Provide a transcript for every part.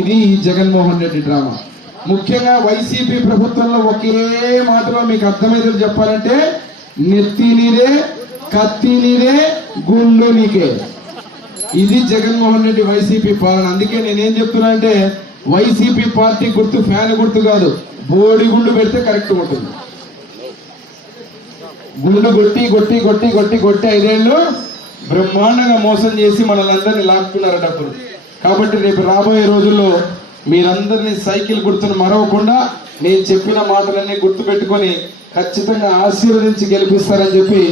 ఇది ఈ జగన్మోహన్ రెడ్డి డ్రామా. ముఖ్యంగా వైసీపీ ప్రభుత్వంలో ఒకే మాటలో మీకు అర్థమయ్యేది చెప్పాలంటే నెత్తి నీదే కత్తి నీదే గుండు నీకే. ఇది జగన్మోహన్ రెడ్డి వైసీపీ పాలన. అందుకే నేనేం చెప్తున్నా అంటే వైసీపీ పార్టీ గుర్తు ఫ్యాన్ గుర్తు కాదు. బోడి గుండు పెడితే కరెక్ట్ ఉంటుంది. గుండు కొట్టి కొట్టి కొట్టి కొట్టి కొట్టి ఐదేళ్ళు బ్రహ్మాండంగా మోసం చేసి మనల్ని అందరినీ లాక్కున్నారు డబ్బులు కాబట్టి రేపు రాబోయే రోజుల్లో మీరందరినీ సైకిల్ గుర్తును మరవకుండా నేను చెప్పిన మాటలన్నీ గుర్తు పెట్టుకొని ఖచ్చితంగా ఆశీర్వదించి గెలిపిస్తారని చెప్పి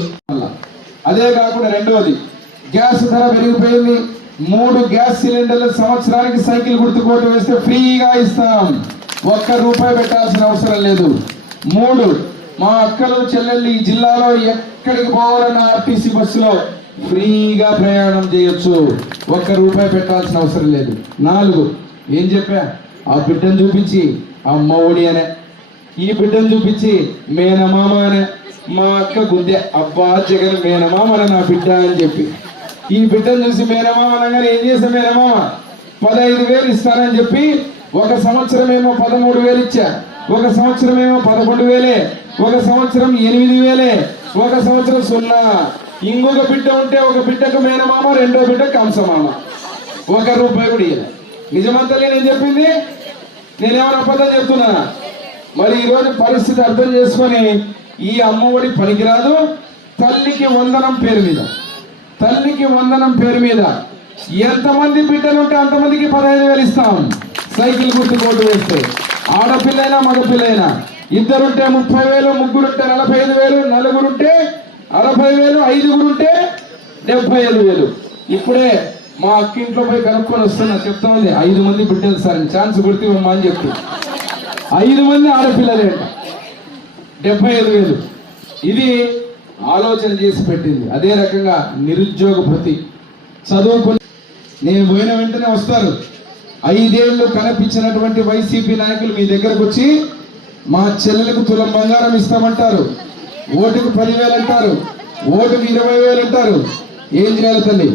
అదే కాకుండా రెండవది గ్యాస్ ధర పెరిగిపోయింది. మూడు గ్యాస్ సిలిండర్లు సంవత్సరానికి సైకిల్ గుర్తుకోట వేస్తే ఫ్రీగా ఇస్తాం. ఒక్క రూపాయి పెట్టాల్సిన అవసరం లేదు. మూడు మా అక్కలు చెల్లెళ్ళు ఈ జిల్లాలో ఎక్కడికి పోవాలన్న ఆర్టీసీ బస్సులో ఫ్రీగా ప్రయాణం చేయొచ్చు. ఒక్క రూపాయి పెట్టాల్సిన అవసరం లేదు. నాలుగు ఏం చెప్పా? ఆ బిడ్డను చూపించి అమ్మ ఒడి అనే. ఈ బిడ్డను చూపించి మేనమామ అనే. మా అక్క గుండె అబ్బా జగన్ మేనమామ అనే నా బిడ్డ అని చెప్పి. ఈ బిడ్డను చూసి మేనమామ అనగానే ఏం చేసా మేనమామ? పదహైదు వేలు ఇస్తానని చెప్పి ఒక సంవత్సరం ఏమో పదమూడు వేలు ఇచ్చా. ఒక సంవత్సరం ఏమో పదకొండు వేలే. ఒక సంవత్సరం ఎనిమిది వేలే. ఒక సంవత్సరం సున్నా. ఇంకొక బిడ్డ ఉంటే ఒక బిడ్డకు మేనమామ రెండో బిడ్డ కంసమామ. ఒక రూపాయి కూడా ఇయ్యలే. నిజమంతా నేను చెప్పింది? నేనేమైనా అబద్ధం చెప్తున్నా? మరి ఈరోజు పరిస్థితి అర్థం చేసుకొని ఈ అమ్మఒడి పనికిరాదు. తల్లికి వందనం పేరు మీద. తల్లికి వందనం పేరు మీద. ఎంతమంది బిడ్డలు ఉంటే అంతమందికి పదహైదు వేలు ఇస్తాం. సైకిల్ గుర్తు కోటు వేస్తే. ఆడపిల్లైనా మగపిల్లైనా. ఇద్దరుంటే ముప్పై వేలు ముగ్గురుంటే నలభై ఐదు వేలు నలుగురుంటే అరవై వేలు ఐదుగురుంటే డెబ్బై ఏడు వేలు. ఇప్పుడే మా అక్కింట్లో పోయి కనుక్కొని వస్తున్నా చెప్తా ఉంది ఐదు మంది బిడ్డలు సార్ ఛాన్స్ గుర్తు ఇవ్వమ్మా అని చెప్తూ ఐదు మంది ఆడపిల్లలే డెబ్బై ఐదు వేలు. ఇది ఆలోచన చేసి పెట్టింది. అదే రకంగా నిరుద్యోగ భృతి చదువుకుని నేను పోయిన వెంటనే వస్తారు. ఐదేళ్ళు కనిపించినటువంటి వైసీపీ నాయకులు మీ దగ్గరకు వచ్చి మా చెల్లెలకు తులం బంగారం ఇస్తామంటారు. ఓటుకు పదివేలు అంటారు. ఓటుకు ఇరవై వేలు అంటారు. ఏం చేయాలి తల్లి?